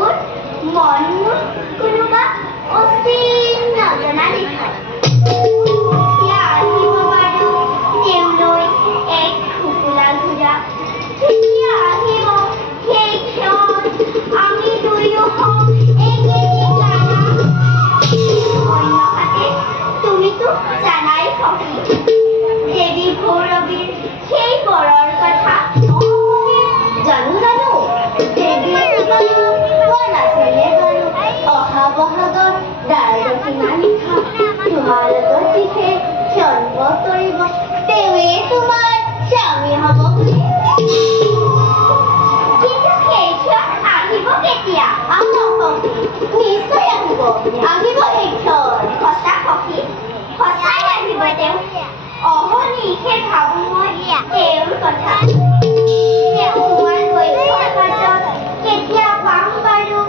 সপোন মন কোনোবা অচিন নজনা লিখা কেতিয়া আহিব বাৰু তেওঁলৈ এক শুকুলা ঘোঁৰা কেতিয়া আহিব সেই ক্ষণ আমি দুয়ো হম একেটি জানা অন্যহাতে তুমিতো জানাই সখী দেৱী ভৈৰৱীৰ সেই বৰৰ কথা জানো জানো দেৱীয়ে কোৱা নাছিলে বাৰু অহা বহাগত দায় দক্ষিণা লিখা তোমাৰ লগত যিহে জন্ম কৰিব তেৱে তোমাৰ স্বামী হ'ব বুলি কিন্তু সেই ক্ষণ আহিব কেতিয়া নিশ্চয় আহিব আহিব সেই ক্ষণ সঁচা সখী সঁচাই আহিব তেওঁ অহনিশে ভাবো মই তেওঁৰ কথা তোমাৰ গৈছে মাজত কেতিয়া পাম বাৰু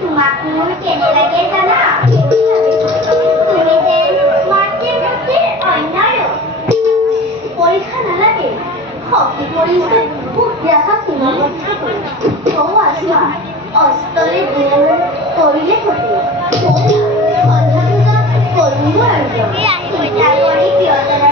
তোমাক মোৰ কেনে লাগে জানা তুমি যে মাতৃ অন্যায় পৰীক্ষা নালাগে সখী কৰিছে দেখা তোমাৰ কথা কওঁ আছোৱা অস্তৰে দূৰ কৰিলে সখী সন্ধ্যা পূজা কৰিব আৰু কৰি প্ৰিয়জনৰ